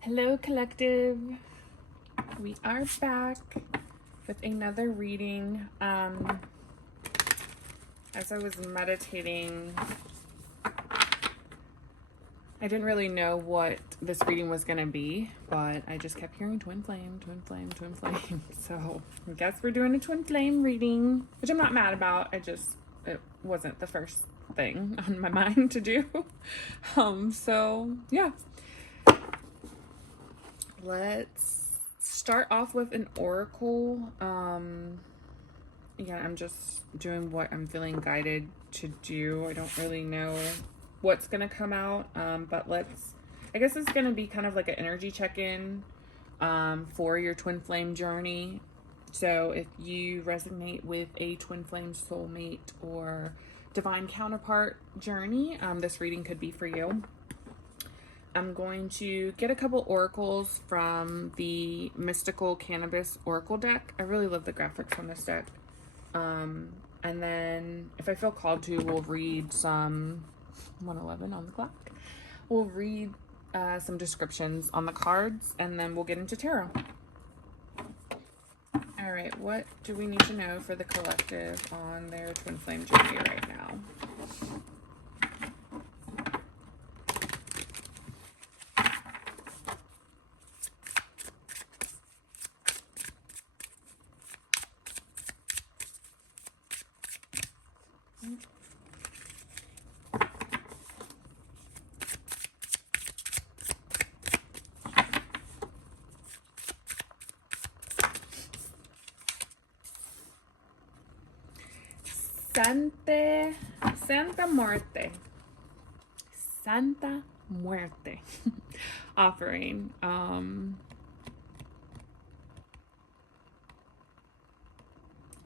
Hello, collective. We are back with another reading. As I was meditating, I didn't really know what this reading was going to be, but I just kept hearing twin flame, twin flame, twin flame. So I guess we're doing a twin flame reading, which I'm not mad about. It wasn't the first thing on my mind to do. So yeah. Let's start off with an oracle. Yeah, I'm just doing what I'm feeling guided to do. I don't really know what's gonna come out, but I guess it's gonna be kind of like an energy check-in for your twin flame journey. So if you resonate with a twin flame soulmate or divine counterpart journey, this reading could be for you. I'm going to get a couple oracles from the Mystical Cannabis Oracle deck. I really love the graphics on this deck. And then if I feel called to, we'll read some 111 on the clock. We'll read some descriptions on the cards, and then we'll get into tarot. All right, what do we need to know for the collective on their twin flame journey right now? Santa Muerte offering.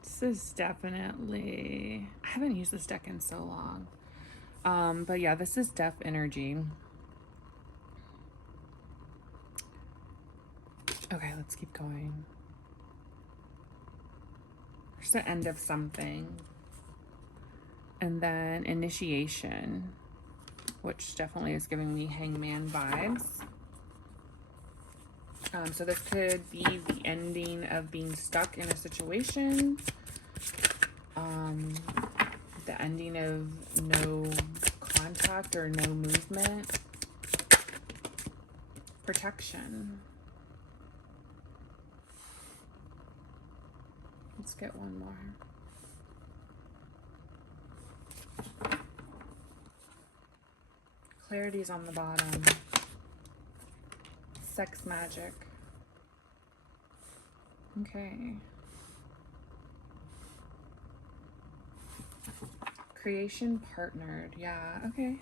This is definitely, I haven't used this deck in so long. But yeah, this is death energy. Okay, let's keep going. There's the end of something. And then initiation, which definitely is giving me hangman vibes. So this could be the ending of being stuck in a situation. The ending of no contact or no movement. Protection. Let's get one more. Clarity's on the bottom. Sex magic. Okay. Creation partnered. Yeah, okay.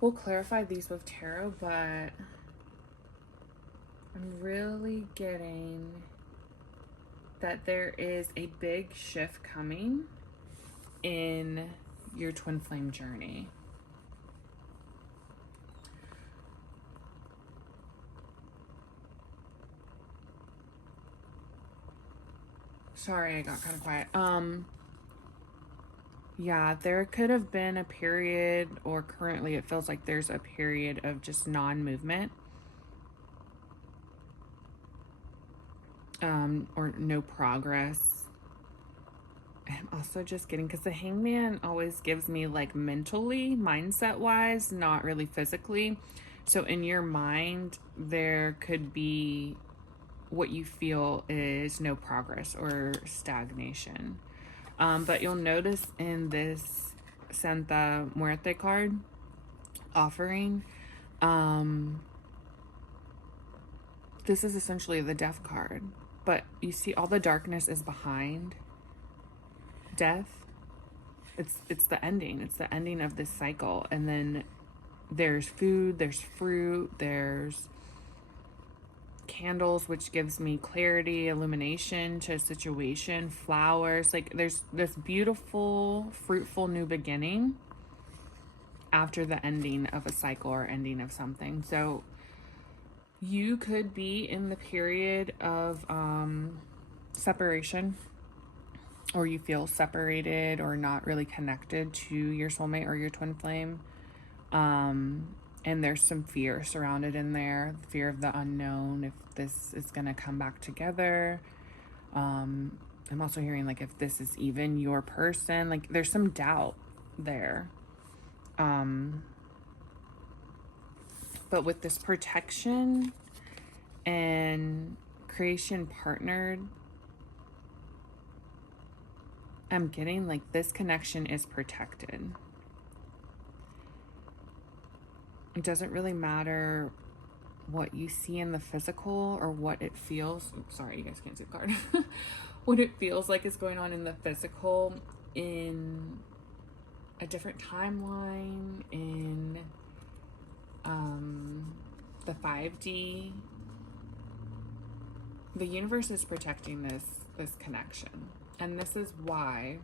We'll clarify these with tarot, but I'm really getting that there is a big shift coming in your twin flame journey. Sorry, I got kind of quiet. Yeah, there could have been a period, or currently it feels like there's a period of just non-movement. Or no progress. I'm also just getting, because the hangman always gives me like mentally, mindset wise, not really physically. So in your mind, there could be what you feel is no progress or stagnation. But you'll notice in this Santa Muerte card offering, this is essentially the death card. But you see all the darkness is behind death. It's the ending. It's the ending of this cycle. And then there's food, there's fruit, there's candles, which gives me clarity, illumination to a situation, flowers. Like there's this beautiful, fruitful new beginning after the ending of a cycle or ending of something. So you could be in the period of separation or you feel separated or not really connected to your soulmate or your twin flame. And there's some fear surrounded in there, fear of the unknown, if this is going to come back together. I'm also hearing like if this is even your person, like there's some doubt there. But with this protection and creation partnered, I'm getting like this connection is protected. It doesn't really matter what you see in the physical or what it feels. Oops, sorry, you guys can't see the card. What it feels like is going on in the physical, in a different timeline, in the 5D. The universe is protecting this connection. And this is why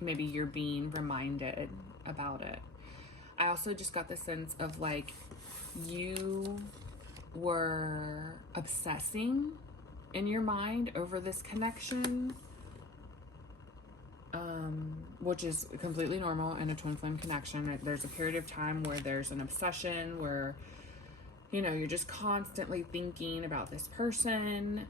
maybe you're being reminded about it. I also just got the sense of like you were obsessing in your mind over this connection, which is completely normal in a twin flame connection. There's a period of time where there's an obsession, where you know you're just constantly thinking about this person.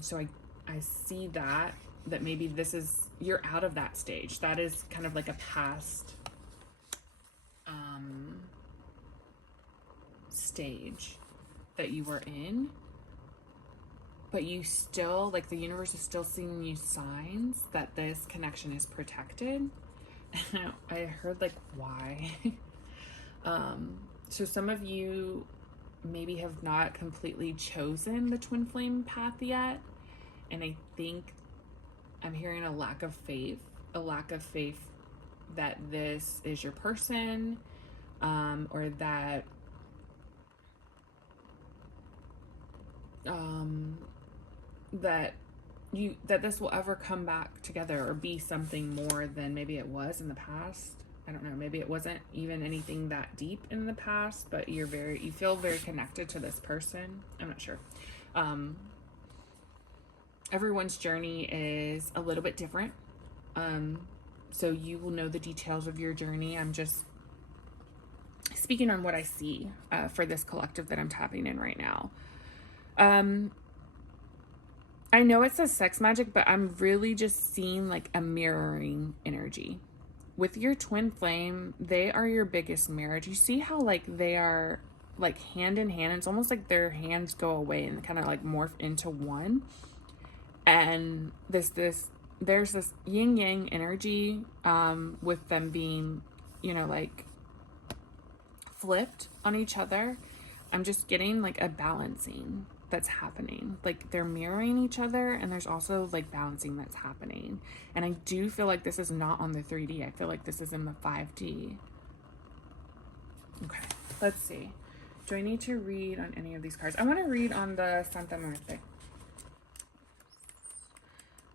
So I see that maybe this is, you're out of that stage. That is kind of like a past stage that you were in, but you still, like, the universe is still sending you signs that this connection is protected. I heard like why. So some of you maybe have not completely chosen the twin flame path yet, and I think I'm hearing a lack of faith that this is your person, or that that this will ever come back together or be something more than maybe it was in the past. I don't know, maybe it wasn't even anything that deep in the past, but you feel very connected to this person. I'm not sure. Everyone's journey is a little bit different. So you will know the details of your journey. I'm just speaking on what I see for this collective that I'm tapping in right now. I know it says sex magic, but I'm really just seeing like a mirroring energy. With your twin flame, they are your biggest mirror. Do you see how like they are like hand in hand? It's almost like their hands go away and kind of like morph into one. And there's this yin yang energy with them being, you know, like flipped on each other. I'm just getting like a balancing that's happening. Like they're mirroring each other, and there's also like balancing that's happening. And I do feel like this is not on the 3D. I feel like this is in the 5D. Okay, let's see. Do I need to read on any of these cards? I want to read on the Santa Muerte.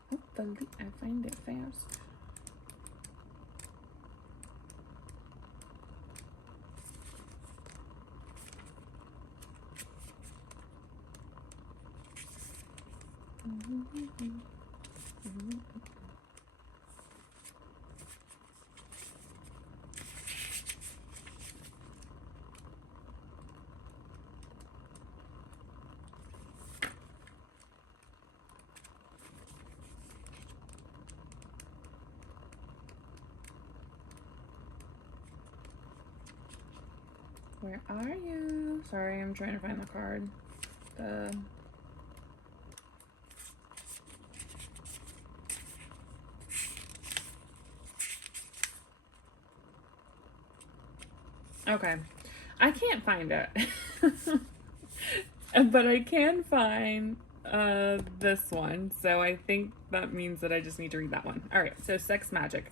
Hopefully I find it fast. Where are you? Sorry, I'm trying to find the card. Okay, I can't find it. But I can find this one. So I think that means that I just need to read that one. All right, so sex magic.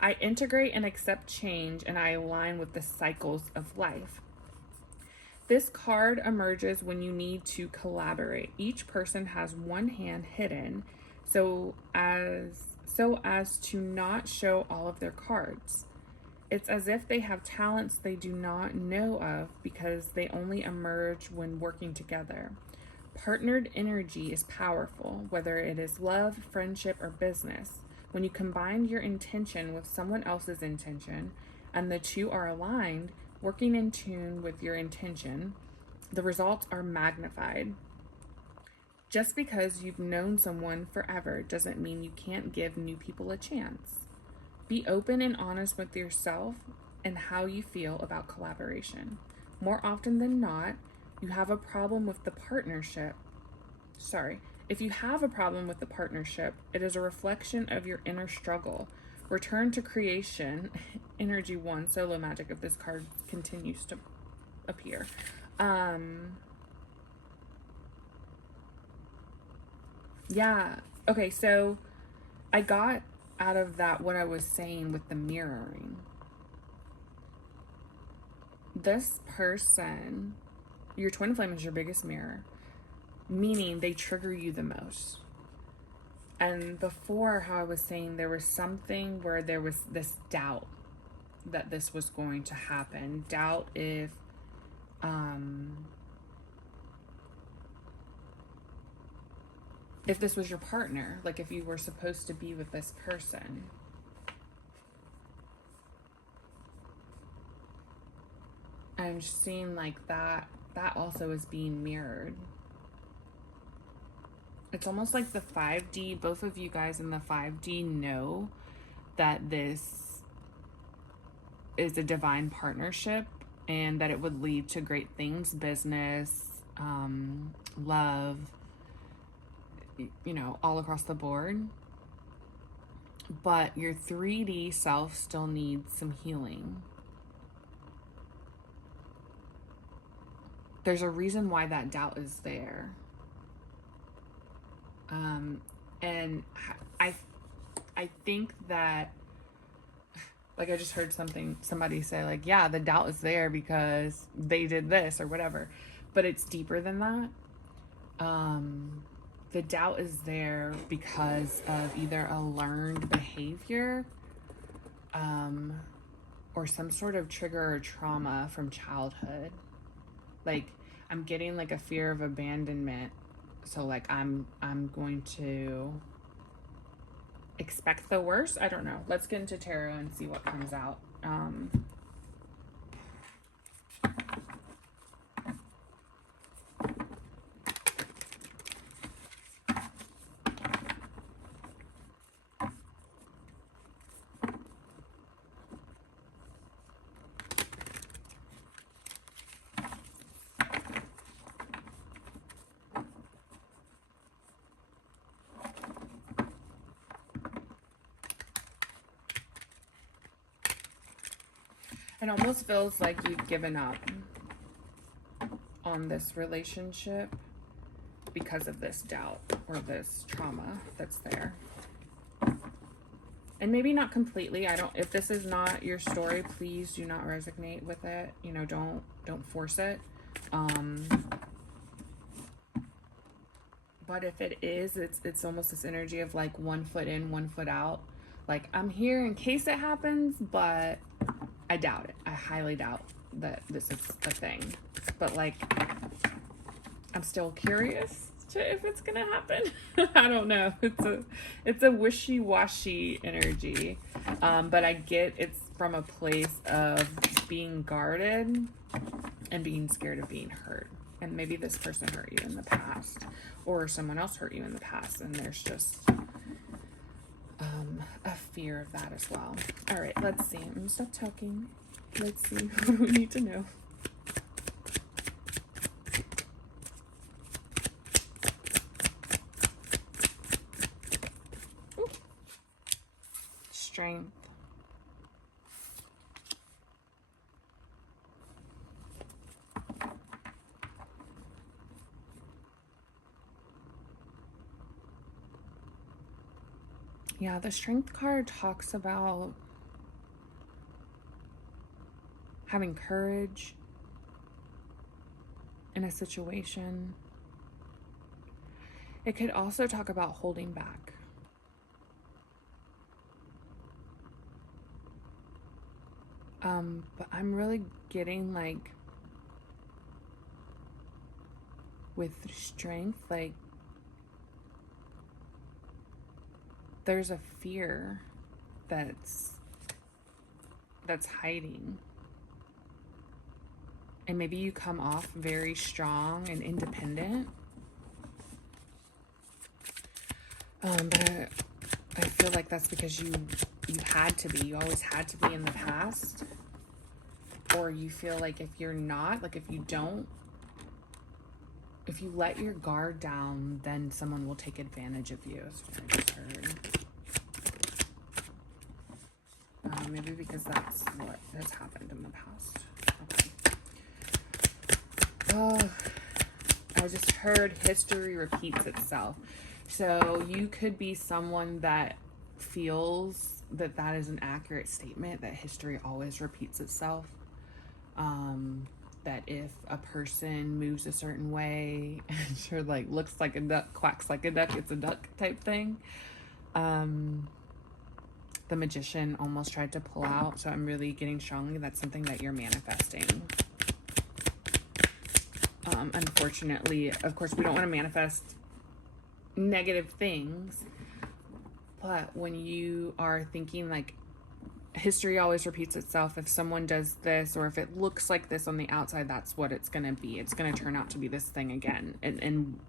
I integrate and accept change, and I align with the cycles of life. This card emerges when you need to collaborate. Each person has one hand hidden so as to not show all of their cards. It's as if they have talents they do not know of because they only emerge when working together. Partnered energy is powerful, whether it is love, friendship, or business. When you combine your intention with someone else's intention, and the two are aligned, working in tune with your intention, the results are magnified. Just because you've known someone forever doesn't mean you can't give new people a chance. Be open and honest with yourself and how you feel about collaboration. More often than not, you have a problem with the partnership. If you have a problem with the partnership, it is a reflection of your inner struggle. Return to creation, energy 1, solo magic, if this card continues to appear. Yeah. Okay, so I got out of that what I was saying with the mirroring. This person, your twin flame, is your biggest mirror, meaning they trigger you the most. And before, how I was saying, there was something where there was this doubt that this was going to happen. Doubt if this was your partner, like if you were supposed to be with this person. I'm just seeing like that also is being mirrored. It's almost like the 5D, both of you guys in the 5D know that this is a divine partnership and that it would lead to great things, business, love, you know, all across the board. But your 3D self still needs some healing. There's a reason why that doubt is there. And I think that, like, I just heard somebody say, like, yeah, the doubt is there because they did this or whatever, but it's deeper than that. The doubt is there because of either a learned behavior, or some sort of trigger or trauma from childhood. Like, I'm getting like a fear of abandonment. So like I'm going to expect the worst. I don't know. Let's get into tarot and see what comes out. It almost feels like you've given up on this relationship because of this doubt or this trauma that's there. And maybe not completely. If this is not your story, please do not resonate with it. You know, don't force it. But if it is, it's almost this energy of like 1 foot in, 1 foot out. Like, I'm here in case it happens, but I doubt it. I highly doubt that this is a thing. But like, I'm still curious if it's gonna happen. I don't know. It's a wishy-washy energy. But I get it's from a place of being guarded and being scared of being hurt. And maybe this person hurt you in the past, or someone else hurt you in the past, and there's just a fear of that as well. All right, let's see. I'm gonna stop talking. Let's see what we need to know. Ooh. Strength. Yeah, the Strength card talks about having courage in a situation. It could also talk about holding back. But I'm really getting like with strength, like there's a fear that's hiding. And maybe you come off very strong and independent. But I feel like that's because you had to be. You always had to be in the past. Or you feel like if you're not, like if you let your guard down, then someone will take advantage of you. That's what I just heard. Maybe because that's what has happened in the past. Okay. Oh, I just heard history repeats itself. So you could be someone that feels that that is an accurate statement, that history always repeats itself. That if a person moves a certain way and sure, like looks like a duck, quacks like a duck, it's a duck type thing. The magician almost tried to pull out, so I'm really getting strongly that's something that you're manifesting. Unfortunately, of course, we don't want to manifest negative things, but when you are thinking like history always repeats itself, if someone does this or if it looks like this on the outside, that's what it's going to be. It's going to turn out to be this thing again. And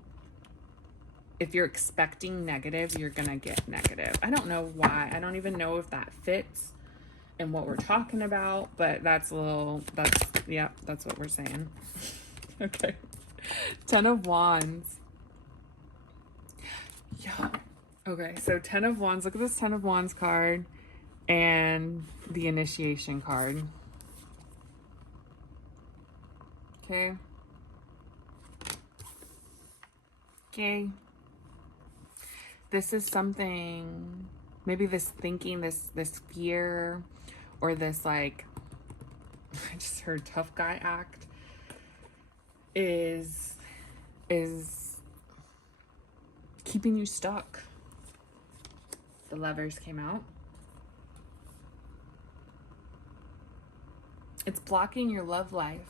if you're expecting negative, you're going to get negative. I don't know why. I don't even know if that fits in what we're talking about, but that's what we're saying. Okay. 10 of Wands. Yeah. Okay, so 10 of Wands. Look at this 10 of Wands card and the initiation card. Okay. Okay. This is something, maybe this thinking, this fear, or this like, I just heard tough guy act, is keeping you stuck. The Lovers came out. It's blocking your love life.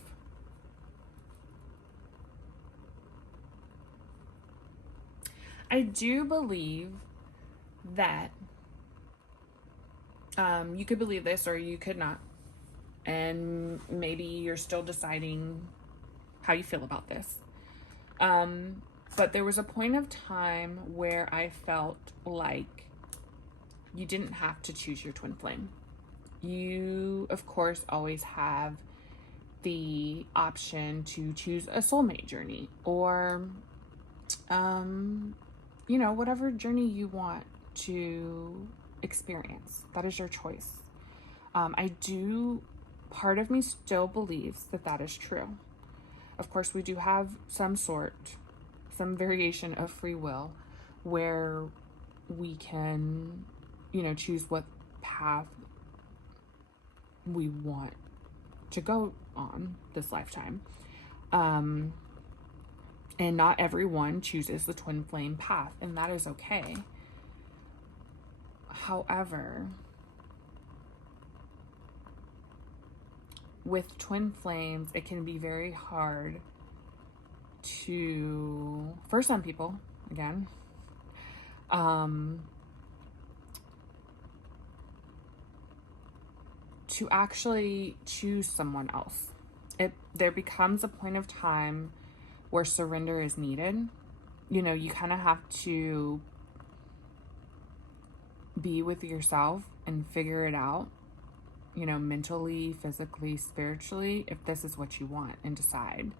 I do believe that you could believe this or you could not. And maybe you're still deciding how you feel about this. But there was a point of time where I felt like you didn't have to choose your twin flame. You, of course, always have the option to choose a soulmate journey or, you know, whatever journey you want to experience. That is your choice. Part of me still believes that that is true. Of course, we do have some variation of free will where we can, you know, choose what path we want to go on this lifetime. And not everyone chooses the twin flame path, and that is okay. However, with twin flames, it can be very hard for some people, again, to actually choose someone else. There becomes a point of time where surrender is needed. You know, you kind of have to be with yourself and figure it out, you know, mentally, physically, spiritually, if this is what you want, and decide.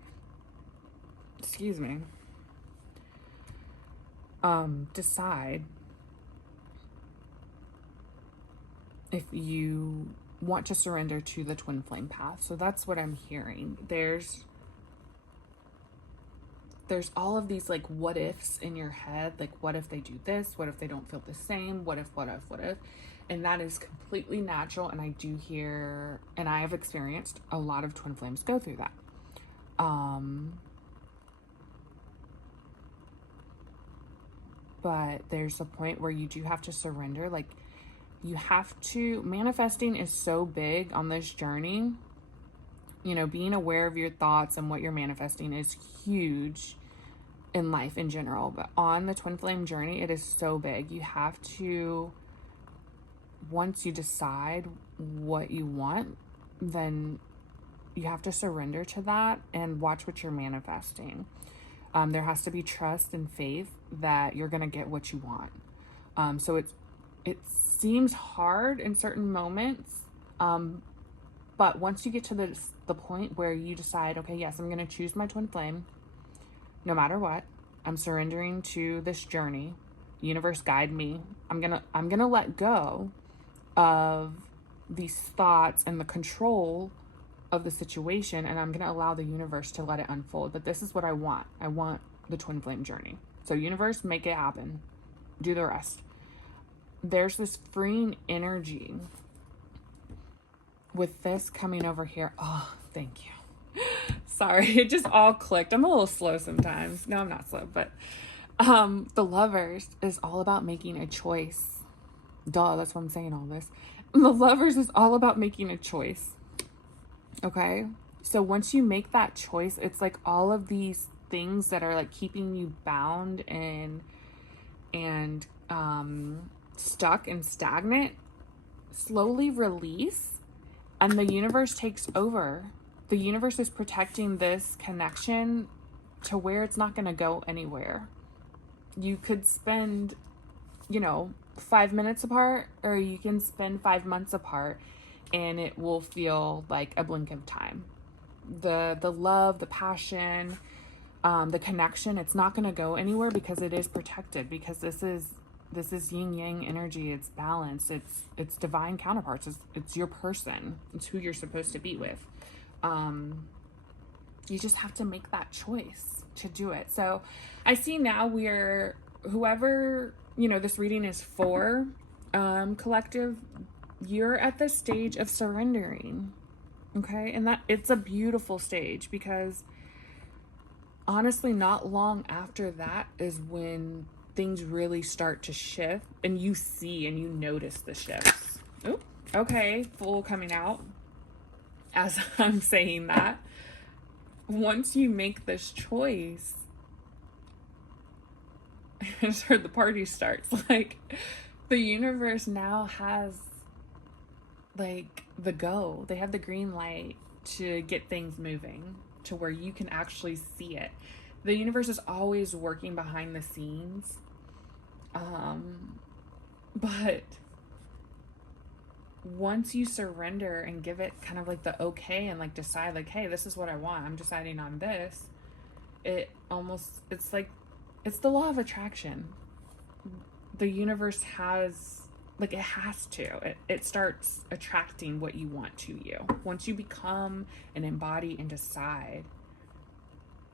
Excuse me. Decide if you want to surrender to the twin flame path. So that's what I'm hearing. There's all of these like what ifs in your head, like what if they do this, what if they don't feel the same, what if, and that is completely natural. And I do hear, and I have experienced a lot of twin flames go through that. But there's a point where you do have to surrender. Like, you have to, manifesting is so big on this journey. You know, being aware of your thoughts and what you're manifesting is huge. in life in general, but on the twin flame journey, it is so big. You have to, once you decide what you want, then you have to surrender to that and watch what you're manifesting. There has to be trust and faith that you're going to get what you want. So it seems hard in certain moments, but once you get to the point where you decide, okay, yes, I'm going to choose my twin flame, no matter what, I'm surrendering to this journey. Universe, guide me. I'm gonna let go of these thoughts and the control of the situation, and I'm gonna allow the universe to let it unfold. But this is what I want. I want the twin flame journey. So universe, make it happen. Do the rest. There's this freeing energy with this coming over here. Oh, thank you. Sorry, it just all clicked. I'm a little slow sometimes. No, I'm not slow, but the Lovers is all about making a choice. Duh, that's why I'm saying all this. The Lovers is all about making a choice. Okay? So once you make that choice, it's like all of these things that are like keeping you bound and stuck and stagnant slowly release, and the universe takes over. The universe is protecting this connection to where it's not going to go anywhere. You could spend, 5 minutes apart, or you can spend 5 months apart, and it will feel like a blink of time. The love, the passion, the connection, it's not going to go anywhere because it is protected, because this is yin yang energy. It's balance. It's divine counterparts. It's your person. It's who you're supposed to be with. You just have to make that choice to do it. So I see now whoever, this reading is for, collective, you're at the stage of surrendering. Okay. And that it's a beautiful stage, because honestly, not long after that is when things really start to shift, and you see and you notice the shifts. Ooh, okay. Full coming out. As I'm saying that, once you make this choice, I just heard the party starts. Like, the universe now has like the go. They have the green light to get things moving to where you can actually see it. The universe is always working behind the scenes. But once you surrender and give it kind of like the okay, and like decide like, hey, this is what I want, I'm deciding on this, it's like, it's the law of attraction. The universe has, like, it has to, it starts attracting what you want to you. Once you become and embody and decide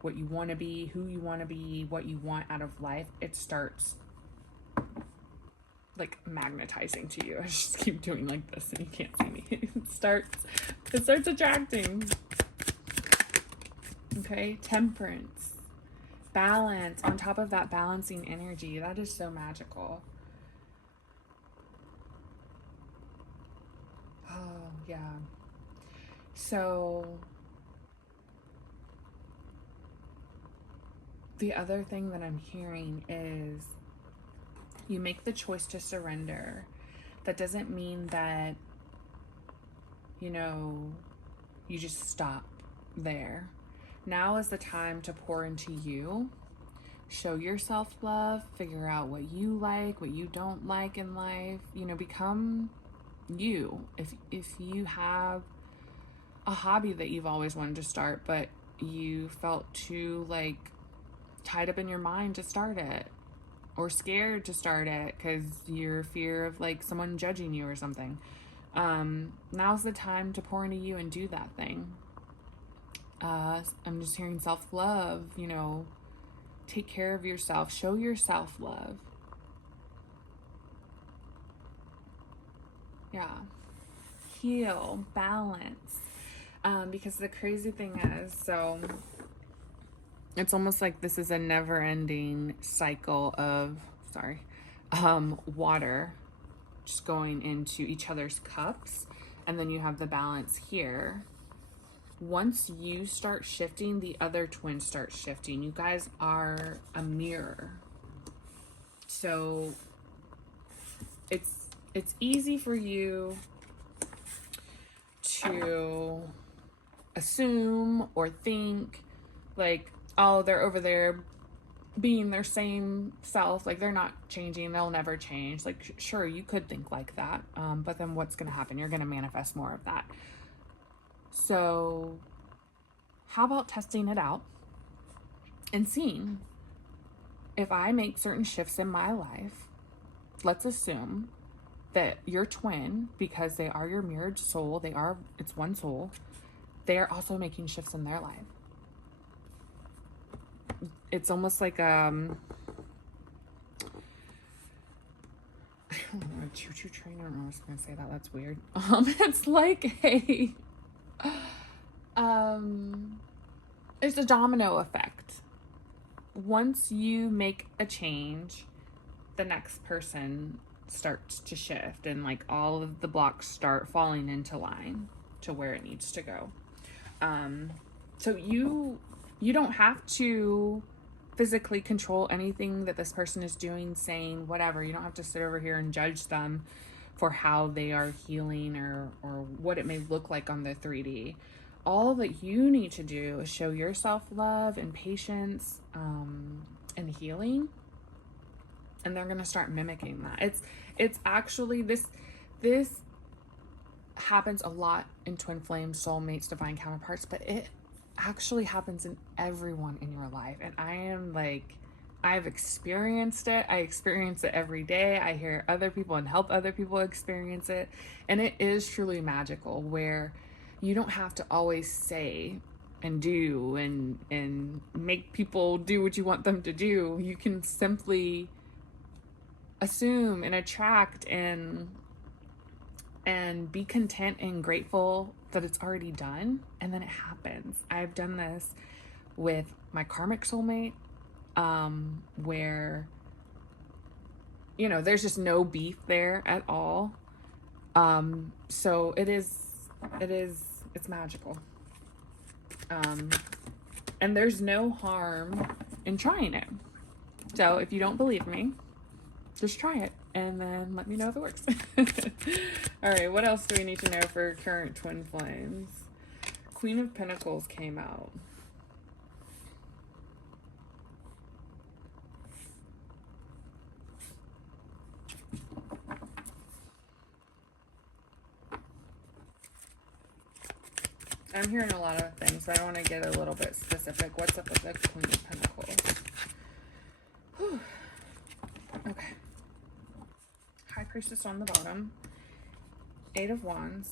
what you want to be, who you want to be, what you want out of life, it starts like magnetizing to you. I just keep doing like this and you can't see me. It starts attracting. Okay, temperance, balance, on top of that balancing energy. That is so magical. Oh, yeah. So the other thing that I'm hearing is, you make the choice to surrender. That doesn't mean that, you just stop there. Now is the time to pour into you. Show yourself love. Figure out what you like, what you don't like in life. Become you. If you have a hobby that you've always wanted to start, but you felt too like tied up in your mind to start it, or scared to start it because your fear of like someone judging you or something, now's the time to pour into you and do that thing. I'm just hearing self-love, take care of yourself, show yourself love. Yeah. Heal, balance. Because the crazy thing is, so it's almost like this is a never-ending cycle of, water just going into each other's cups, and then you have the balance here. once you start shifting, the other twin starts shifting. You guys are a mirror. So it's easy for you to assume or think like, oh, they're over there being their same self, like they're not changing, they'll never change. Like, sure, you could think like that, but then what's going to happen? You're going to manifest more of that. So how about testing it out and seeing if I make certain shifts in my life? Let's assume that your twin, because they are your mirrored soul, it's one soul, they are also making shifts in their life. It's almost like I don't know, a choo-choo train. I don't know, I was gonna say that. That's weird. It's like it's a domino effect. Once you make a change, the next person starts to shift, and like all of the blocks start falling into line to where it needs to go. So you don't have to physically control anything that this person is doing, saying, whatever. You don't have to sit over here and judge them for how they are healing or what it may look like on the 3D. All that you need to do is show yourself love and patience and healing, and they're gonna start mimicking that. It's actually this happens a lot in twin flames, soulmates, divine counterparts, but it actually happens in everyone in your life. And I've experienced it. I experience it every day. I hear other people and help other people experience it. And it is truly magical, where you don't have to always say and do and make people do what you want them to do. You can simply assume and attract and be content and grateful that it's already done, and then it happens. I've done this with my karmic soulmate, where, you know, there's just no beef there at all. So it's magical. And there's no harm in trying it. So if you don't believe me, just try it and then let me know if it works. All right, what else do we need to know for current twin flames? Queen of Pentacles came out. I'm hearing a lot of things, but I want to get a little bit specific. What's up with the Queen of Pentacles? Whew. Okay. High Priestess on the bottom. 8 of Wands.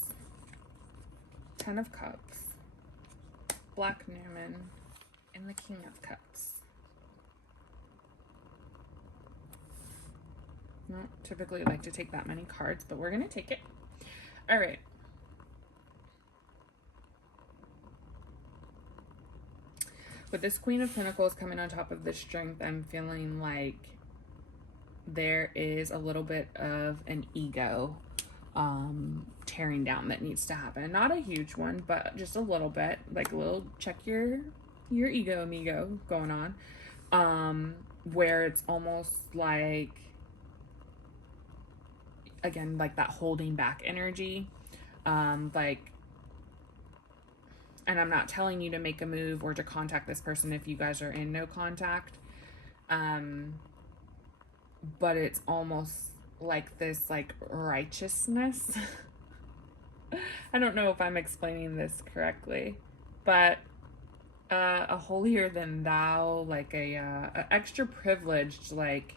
10 of Cups. Black Newman. And the King of Cups. I don't typically like to take that many cards, but we're going to take it. All right. With this Queen of Pentacles coming on top of the strength, I'm feeling like there is a little bit of an ego tearing down that needs to happen. Not a huge one, but just a little bit. Like a little check your ego, amigo, going on. Where it's almost like, again, like that holding back energy. Like, and I'm not telling you to make a move or to contact this person if you guys are in no contact. But it's almost like this, like, righteousness. I don't know if I'm explaining this correctly, but a holier than thou, like a extra privileged, like,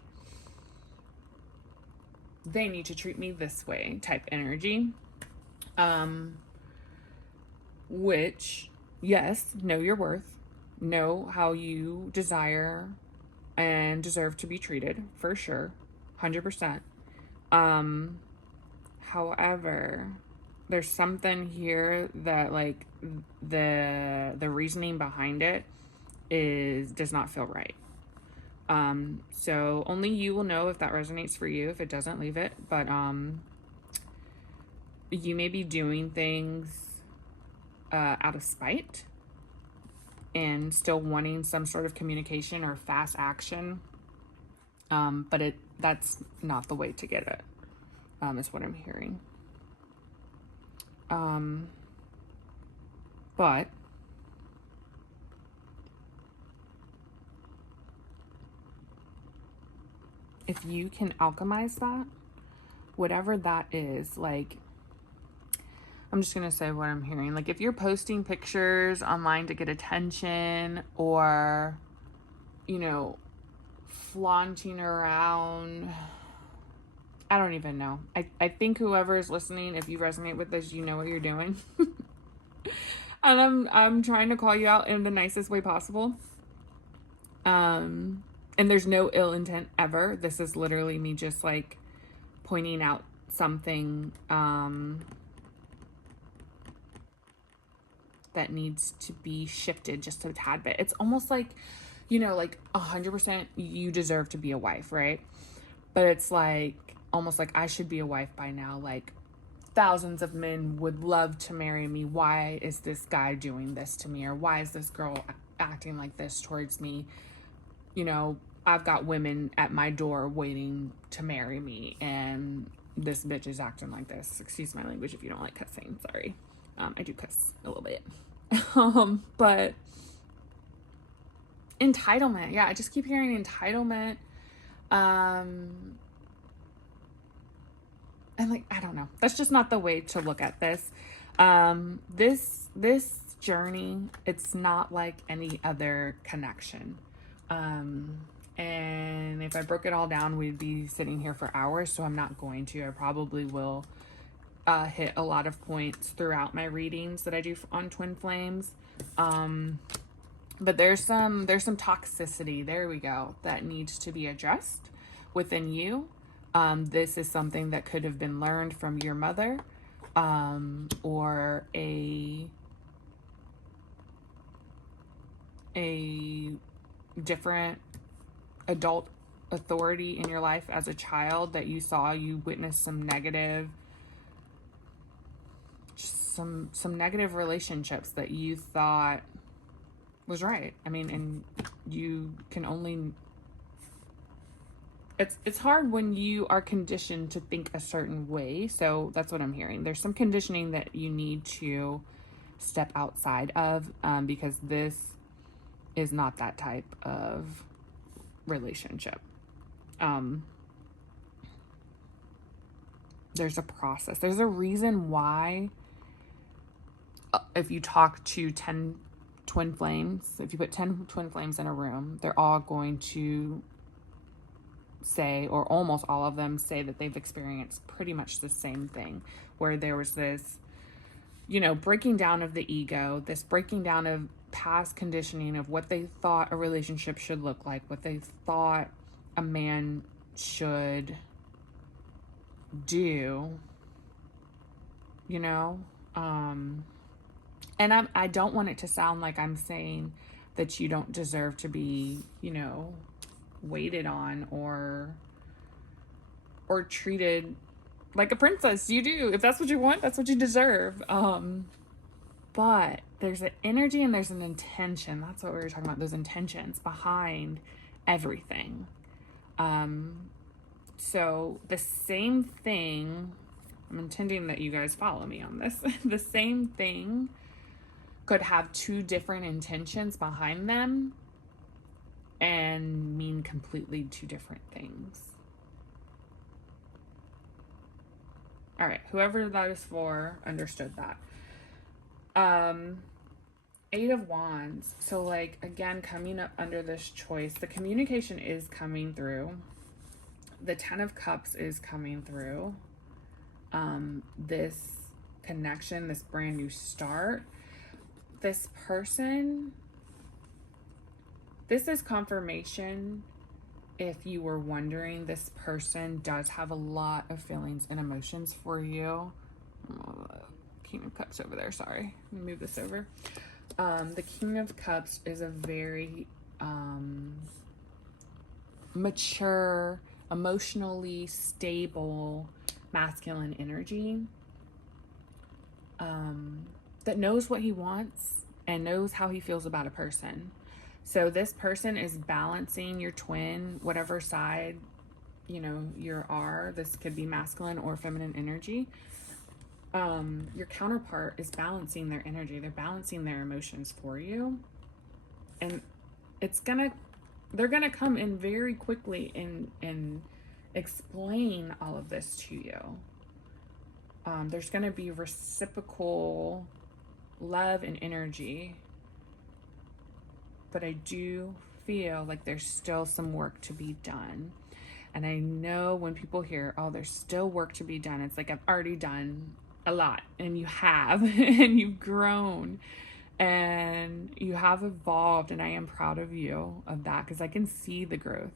they need to treat me this way type energy. Which, yes, know your worth, know how you desire and deserve to be treated, for sure, 100%. However, there's something here that, like, the reasoning behind it does not feel right. So only you will know if that resonates for you. If it doesn't, leave it. But you may be doing things out of spite and still wanting some sort of communication or fast action. But that's not the way to get it, is what I'm hearing. But if you can alchemize that, whatever that is, like, I'm just going to say what I'm hearing. Like, if you're posting pictures online to get attention, or, you know, flaunting around, I don't even know. I think whoever is listening, if you resonate with this, you know what you're doing. And I'm trying to call you out in the nicest way possible. And there's no ill intent ever. This is literally me just like pointing out something that needs to be shifted just a tad bit. It's almost like, you know, like 100% you deserve to be a wife, right? But it's like almost like I should be a wife by now. Like, thousands of men would love to marry me. Why is this guy doing this to me? Or why is this girl acting like this towards me? You know, I've got women at my door waiting to marry me, and this bitch is acting like this. Excuse my language if you don't like cussing. Sorry. I do cuss a little bit. But entitlement. Yeah, I just keep hearing entitlement. And like, I don't know. That's just not the way to look at this. This journey, it's not like any other connection. And if I broke it all down, we'd be sitting here for hours. So I'm not going to. I probably will hit a lot of points throughout my readings that I do on twin flames. But there's some toxicity, there we go, that needs to be addressed within you. This is something that could have been learned from your mother, or a different adult authority in your life as a child that you saw. You witnessed some negative relationships that you thought was right. I mean, and you can only, it's hard when you are conditioned to think a certain way. So that's what I'm hearing. There's some conditioning that you need to step outside of, because this is not that type of relationship. There's a process. There's a reason why, if you talk to 10 twin flames, if you put 10 twin flames in a room, they're all going to say, or almost all of them say, that they've experienced pretty much the same thing, where there was this, you know, breaking down of the ego, this breaking down of past conditioning of what they thought a relationship should look like, what they thought a man should do, you know. And I don't want it to sound like I'm saying that you don't deserve to be, you know, waited on or treated like a princess. You do. If that's what you want, that's what you deserve. But there's an energy and there's an intention. That's what we were talking about. Those intentions behind everything. So the same thing, I'm intending that you guys follow me on this. The same thing could have two different intentions behind them and mean completely two different things. All right, whoever that is for understood that. 8 of Wands. So, like, again, coming up under this choice, the communication is coming through. The 10 of Cups is coming through. This connection, this brand new start. This person, this is confirmation. If you were wondering, this person does have a lot of feelings and emotions for you. King of Cups over there, sorry. Let me move this over. The King of Cups is a very mature, emotionally stable, masculine energy. that knows what he wants and knows how he feels about a person. So this person is balancing your twin, whatever side, you know, you are. This could be masculine or feminine energy. Your counterpart is balancing their energy. They're balancing their emotions for you. And they're gonna come in very quickly and explain all of this to you. There's gonna be reciprocal love and energy, but I do feel like there's still some work to be done. And I know when people hear, oh, there's still work to be done, it's like, I've already done a lot, and you have, and you've grown, and you have evolved, and I am proud of you of that, because I can see the growth.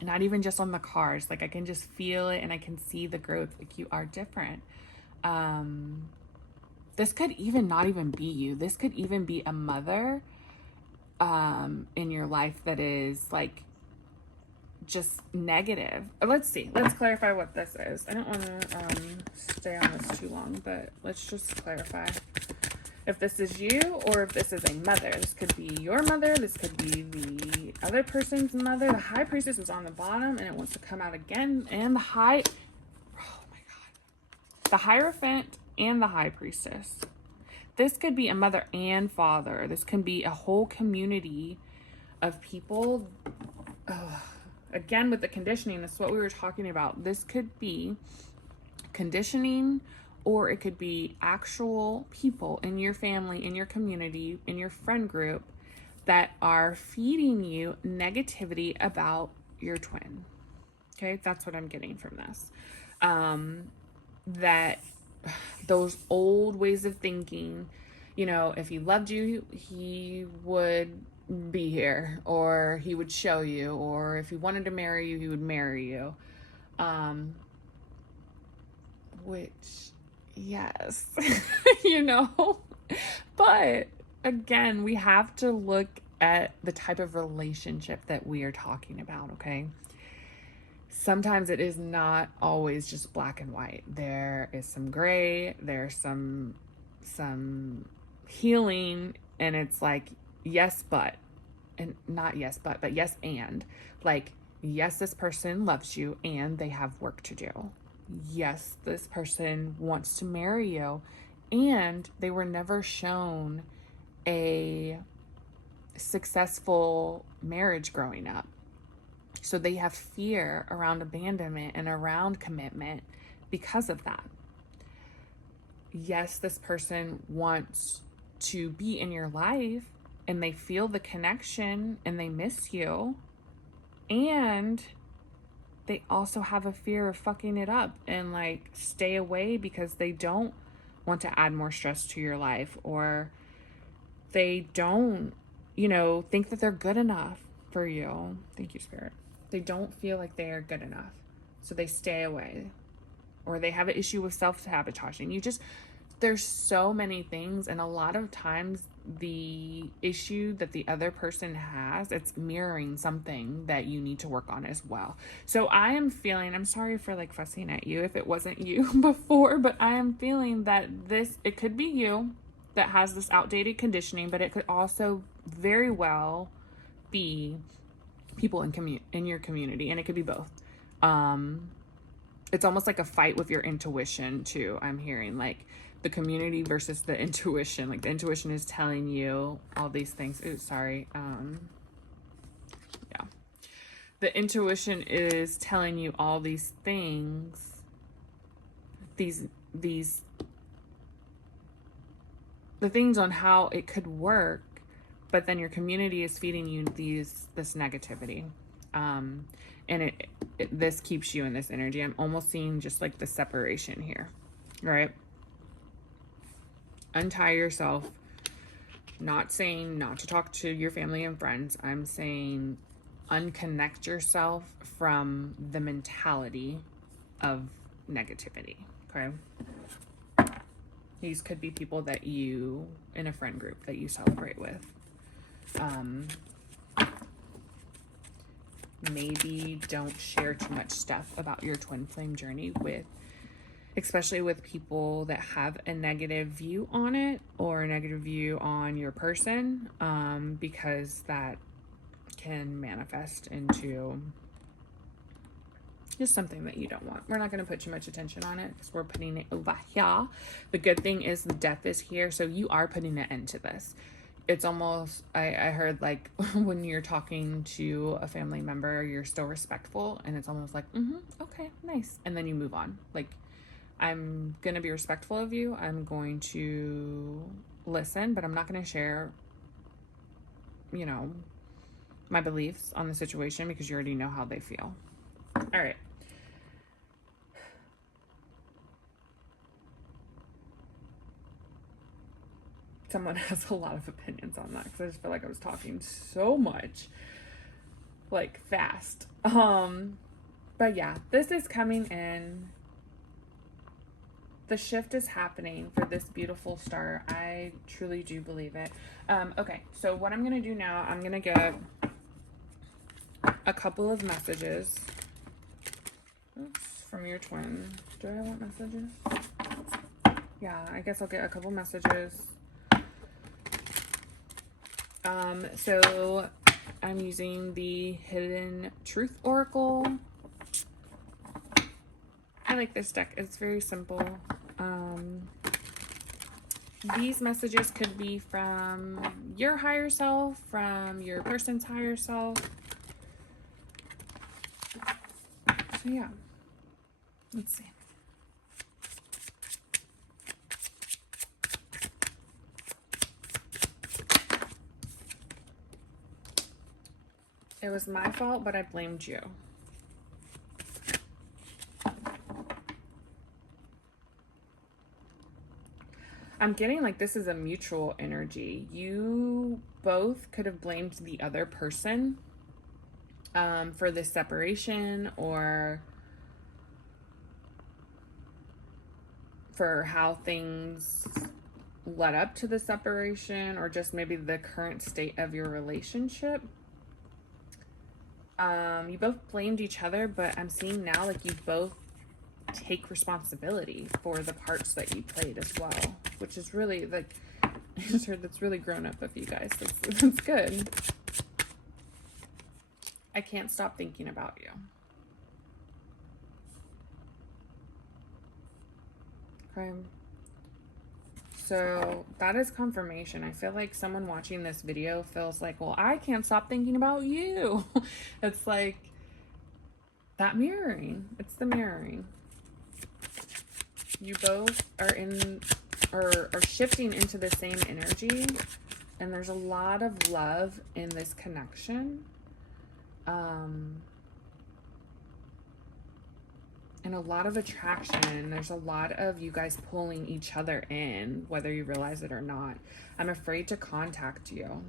And not even just on the cards, like I can just feel it, and I can see the growth. Like, you are different. This could even not even be you. This could even be a mother in your life that is like just negative. Let's see. Let's clarify what this is. I don't want to stay on this too long, but let's just clarify. If this is you or if this is a mother. This could be your mother. This could be the other person's mother. The High Priestess is on the bottom and it wants to come out again. And the oh my God. The Hierophant and the High Priestess. This could be a mother and father. This can be a whole community of people. Again, with the conditioning, this is what we were talking about. This could be conditioning, or it could be actual people in your family, in your community, in your friend group that are feeding you negativity about your twin. Okay, that's what I'm getting from this. That those old ways of thinking, you know, if he loved you, he would be here, or he would show you, or if he wanted to marry you, he would marry you. Which, yes, you know, but again, we have to look at the type of relationship that we are talking about, okay? Sometimes it is not always just black and white. There is some gray, there's some healing, and it's like, yes, but, and not yes, but yes, and, like, yes, this person loves you and they have work to do. Yes, this person wants to marry you and they were never shown a successful marriage growing up. So they have fear around abandonment and around commitment because of that. Yes, this person wants to be in your life and they feel the connection and they miss you, and they also have a fear of fucking it up and like stay away because they don't want to add more stress to your life, or they don't, you know, think that they're good enough for you. Thank you, Spirit. They don't feel like they are good enough, so they stay away, or they have an issue with self-sabotaging. There's so many things, and a lot of times the issue that the other person has, it's mirroring something that you need to work on as well. So I am feeling, I'm sorry for like fussing at you if it wasn't you before, but I am feeling that it could be you that has this outdated conditioning, but it could also very well be people in your community, and it could be both. It's almost like a fight with your intuition too. I'm hearing like the community versus the intuition. Like the intuition is telling you all these things. Ooh, sorry. Yeah. The intuition is telling you all these things, the things on how it could work, but then your community is feeding you this negativity. And this keeps you in this energy. I'm almost seeing just like the separation here, right? Untie yourself. Not saying not to talk to your family and friends. I'm saying unconnect yourself from the mentality of negativity, okay? These could be people that you, in a friend group that you celebrate with. Maybe don't share too much stuff about your twin flame journey with especially with people that have a negative view on it or a negative view on your person, because that can manifest into just something that you don't want. We're not going to put too much attention on it because we're putting it over here. The good thing is the death is here, so you are putting an end to this. It's almost, I heard like when you're talking to a family member, you're still respectful, and it's almost like, okay, nice. And then you move on. Like, I'm going to be respectful of you. I'm going to listen, but I'm not going to share, you know, my beliefs on the situation because you already know how they feel. All right. Someone has a lot of opinions on that because I just feel like I was talking so much, like, fast. But yeah, this is coming in. The shift is happening for this beautiful star. I truly do believe it. Okay, so what I'm going to do now, I'm going to get a couple of messages. Oops, from your twin. Do I want messages? Yeah, I guess I'll get a couple messages. So I'm using the Hidden Truth Oracle. I like this deck. It's very simple. These messages could be from your higher self, from your person's higher self. So yeah, let's see. It was my fault, but I blamed you. I'm getting like this is a mutual energy. You both could have blamed the other person for this separation, or for how things led up to the separation, or just maybe the current state of your relationship. You both blamed each other, but I'm seeing now like you both take responsibility for the parts that you played as well, which is really like, I just heard that's really grown up of you guys. That's good. I can't stop thinking about you. Okay. So that is confirmation. I feel like someone watching this video feels like, well, I can't stop thinking about you. It's like that mirroring. It's the mirroring. You both are in, or are shifting into the same energy, and there's a lot of love in this connection. And a lot of attraction. There's a lot of you guys pulling each other in, whether you realize it or not. I'm afraid to contact you.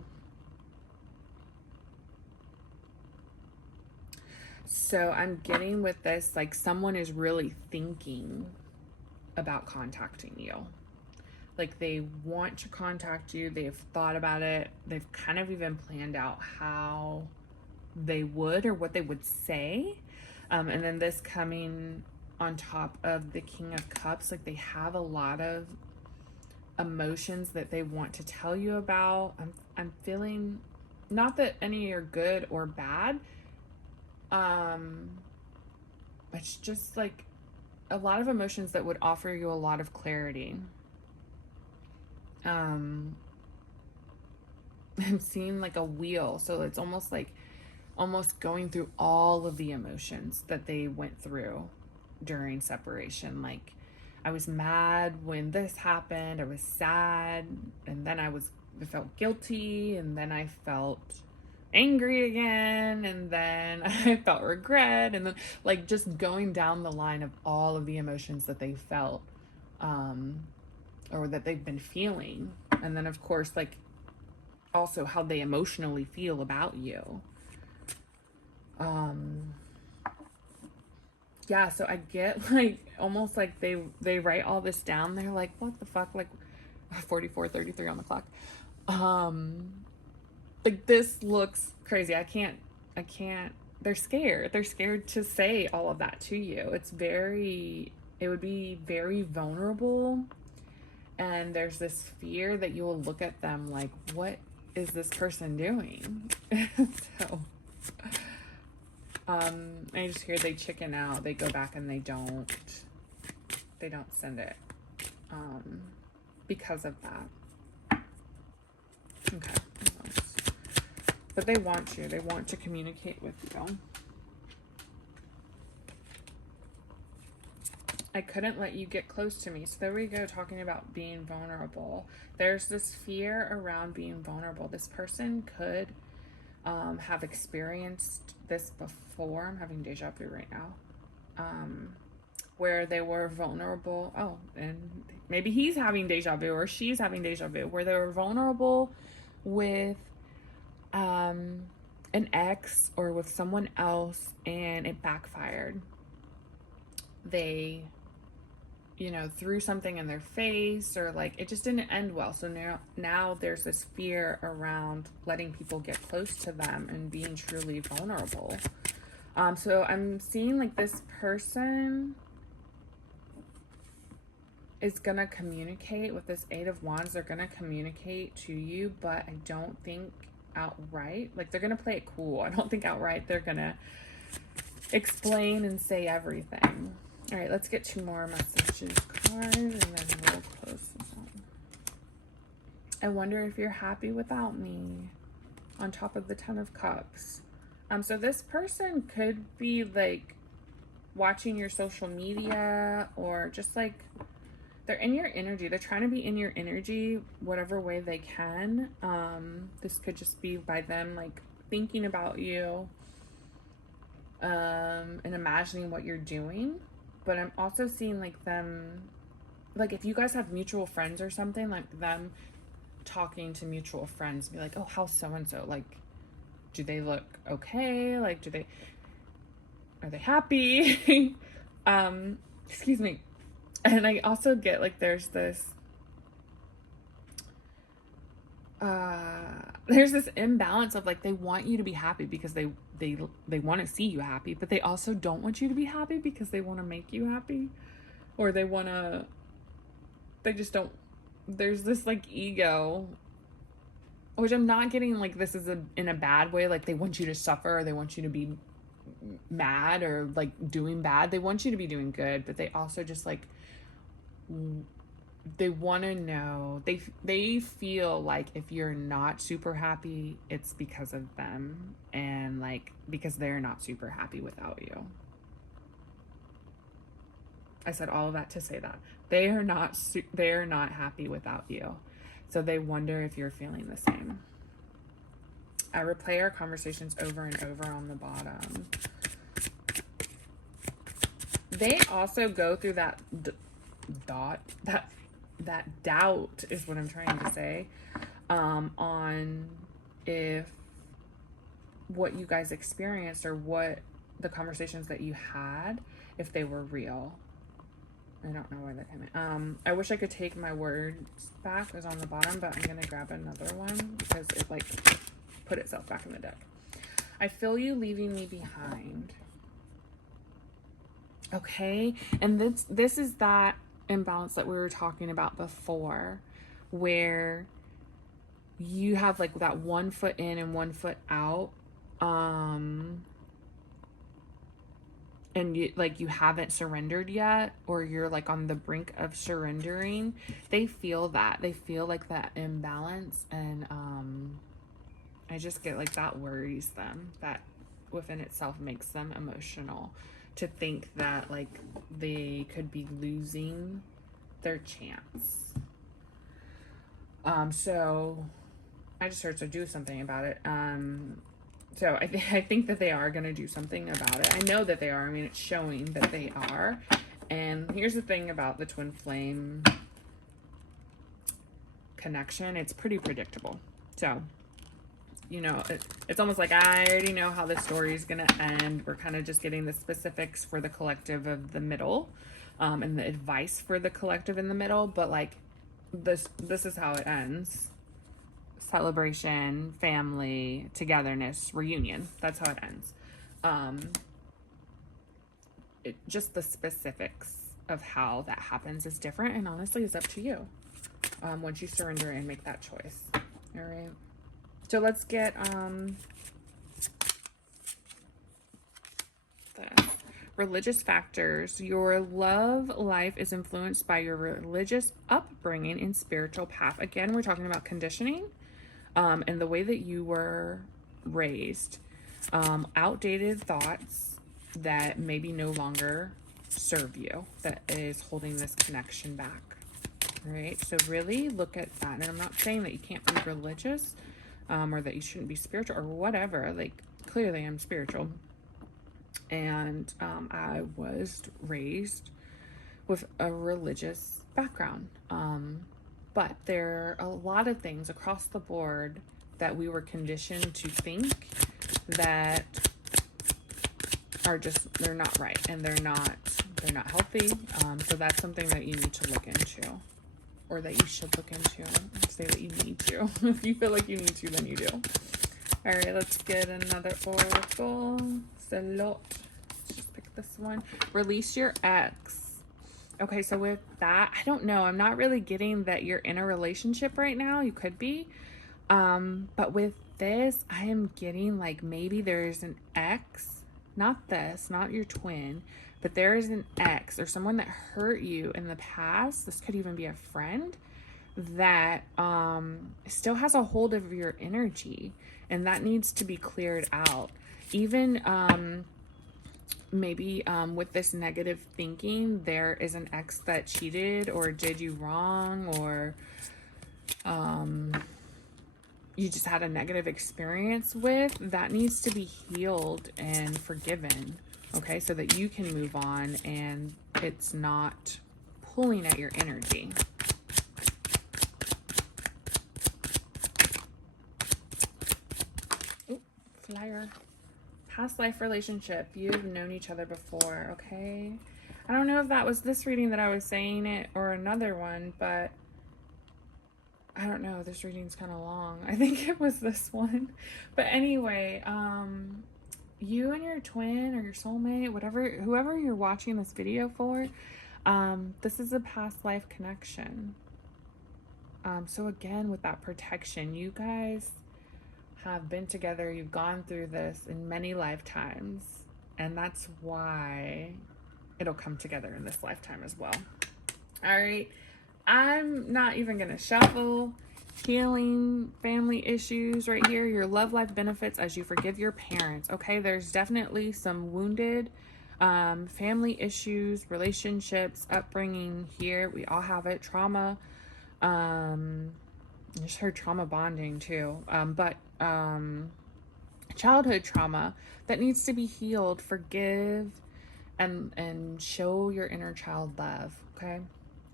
So I'm getting with this, like someone is really thinking about contacting you. Like they want to contact you. They've thought about it. They've kind of even planned out how they would or what they would say. And then this coming on top of the King of Cups, like they have a lot of emotions that they want to tell you about. I'm feeling, not that any are good or bad. It's just like a lot of emotions that would offer you a lot of clarity. I'm seeing like a wheel. So it's almost like going through all of the emotions that they went through during separation. Like I was mad when this happened, I was sad, and then I felt guilty, and then I felt angry again, and then I felt regret, and then like just going down the line of all of the emotions that they felt, or that they've been feeling. And then of course like also how they emotionally feel about you. Yeah, so I get like almost like they write all this down. They're like, what the fuck? Like 44:33 on the clock. Like this looks crazy. I can't, they're scared. They're scared to say all of that to you. It's very it would be very vulnerable, and there's this fear that you will look at them like, what is this person doing? So I just hear they chicken out, they go back and they don't send it because of that. Okay. But they want to communicate with you. I couldn't let you get close to me. So there we go, talking about being vulnerable. There's this fear around being vulnerable. This person could have experienced this before. I'm having deja vu right now. Where they were vulnerable. Oh, and maybe he's having deja vu or she's having deja vu, where they were vulnerable with an ex or with someone else and it backfired. They, you know, threw something in their face, or like it just didn't end well. So now there's this fear around letting people get close to them and being truly vulnerable. So I'm seeing like this person is gonna communicate with this Eight of Wands. They're gonna communicate to you, but I don't think outright. Like, they're gonna play it cool. I don't think outright they're gonna explain and say everything. All right, let's get 2 more messages cards and then we'll close this on. I wonder if you're happy without me, on top of the 10 of Cups. So this person could be like watching your social media, or just like they're in your energy. They're trying to be in your energy whatever way they can. This could just be by them like thinking about you and imagining what you're doing. But I'm also seeing like them, like if you guys have mutual friends or something, like them talking to mutual friends, be like, oh, how's so-and-so? Like, do they look okay? Like, are they happy? Excuse me. And I also get like there's this imbalance of like they want you to be happy because they want to see you happy, but they also don't want you to be happy because they want to make you happy, or they just don't. There's this like ego, which I'm not getting like this is in a bad way, like they want you to suffer or they want you to be mad or like doing bad. They want you to be doing good, but they also just like they want to know, they feel like if you're not super happy, it's because of them, and like because they're not super happy without you. I said all of that to say that they are not happy without you, so they wonder if you're feeling the same. I replay our conversations over and over on the bottom. They also go through that doubt is what I'm trying to say, on if what you guys experienced or what the conversations that you had, if they were real. I don't know where that came in. I wish I could take my words back. It was on the bottom, but I'm gonna grab another one because it like put itself back in the deck. I feel you leaving me behind. Okay, and this is that imbalance that we were talking about before, where you have like that 1 foot in and 1 foot out, and you haven't surrendered yet, or you're like on the brink of surrendering. They feel like that imbalance, and I just get like that worries them. That within itself makes them emotional, to think that like they could be losing their chance. So I just heard, so do something about it. So I think that they are going to do something about it. I know that they are. I mean, it's showing that they are. And here's the thing about the twin flame connection. It's pretty predictable. So, you know, it's almost like I already know how the story is going to end. We're kind of just getting the specifics for the collective of the middle, and the advice for the collective in the middle. But like this is how it ends. Celebration, family, togetherness, reunion. That's how it ends. Just the specifics of how that happens is different, and honestly is up to you once you surrender and make that choice. All right, so let's get the religious factors. Your love life is influenced by your religious upbringing and spiritual path. Again, we're talking about conditioning and the way that you were raised. Outdated thoughts that maybe no longer serve you, that is holding this connection back. All right, so really look at that. And I'm not saying that you can't be religious or that you shouldn't be spiritual or whatever. Like, clearly I'm spiritual. And I was raised with a religious background. But there are a lot of things across the board that we were conditioned to think that are just, they're not right, and they're not healthy. So that's something that you need to look into, or that you should look into. I'd say that you need to. If you feel like you need to, then you do. All right, let's get another oracle. Salot. Let's just pick this one. Release your ex. Okay, so with that, I don't know. I'm not really getting that you're in a relationship right now. You could be. But with this, I am getting like maybe there's an ex, not this, not your twin, but there is an ex or someone that hurt you in the past. This could even be a friend that still has a hold of your energy, and that needs to be cleared out. Even maybe with this negative thinking, there is an ex that cheated or did you wrong, or you just had a negative experience with, that needs to be healed and forgiven. Okay, so that you can move on and it's not pulling at your energy. Ooh, flyer. Past life relationship. You've known each other before, okay? I don't know if that was this reading that I was saying it or another one, but I don't know. This reading's kind of long. I think it was this one. But anyway, you and your twin or your soulmate, whoever you're watching this video for, this is a past life connection. So again, with that protection, you guys have been together. You've gone through this in many lifetimes, and that's why it'll come together in this lifetime as well. All right. I'm not even going to shuffle. Healing family issues right here. Your love life benefits as you forgive your parents. Okay, there's definitely some wounded family issues, relationships, upbringing here. We all have it. Trauma. I just heard trauma bonding too. But childhood trauma that needs to be healed. Forgive and show your inner child love. Okay.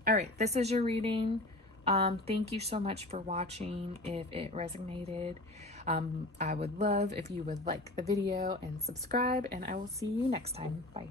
All right, this is your reading. Thank you so much for watching. If it resonated, I would love if you would like the video and subscribe, and I will see you next time. Bye.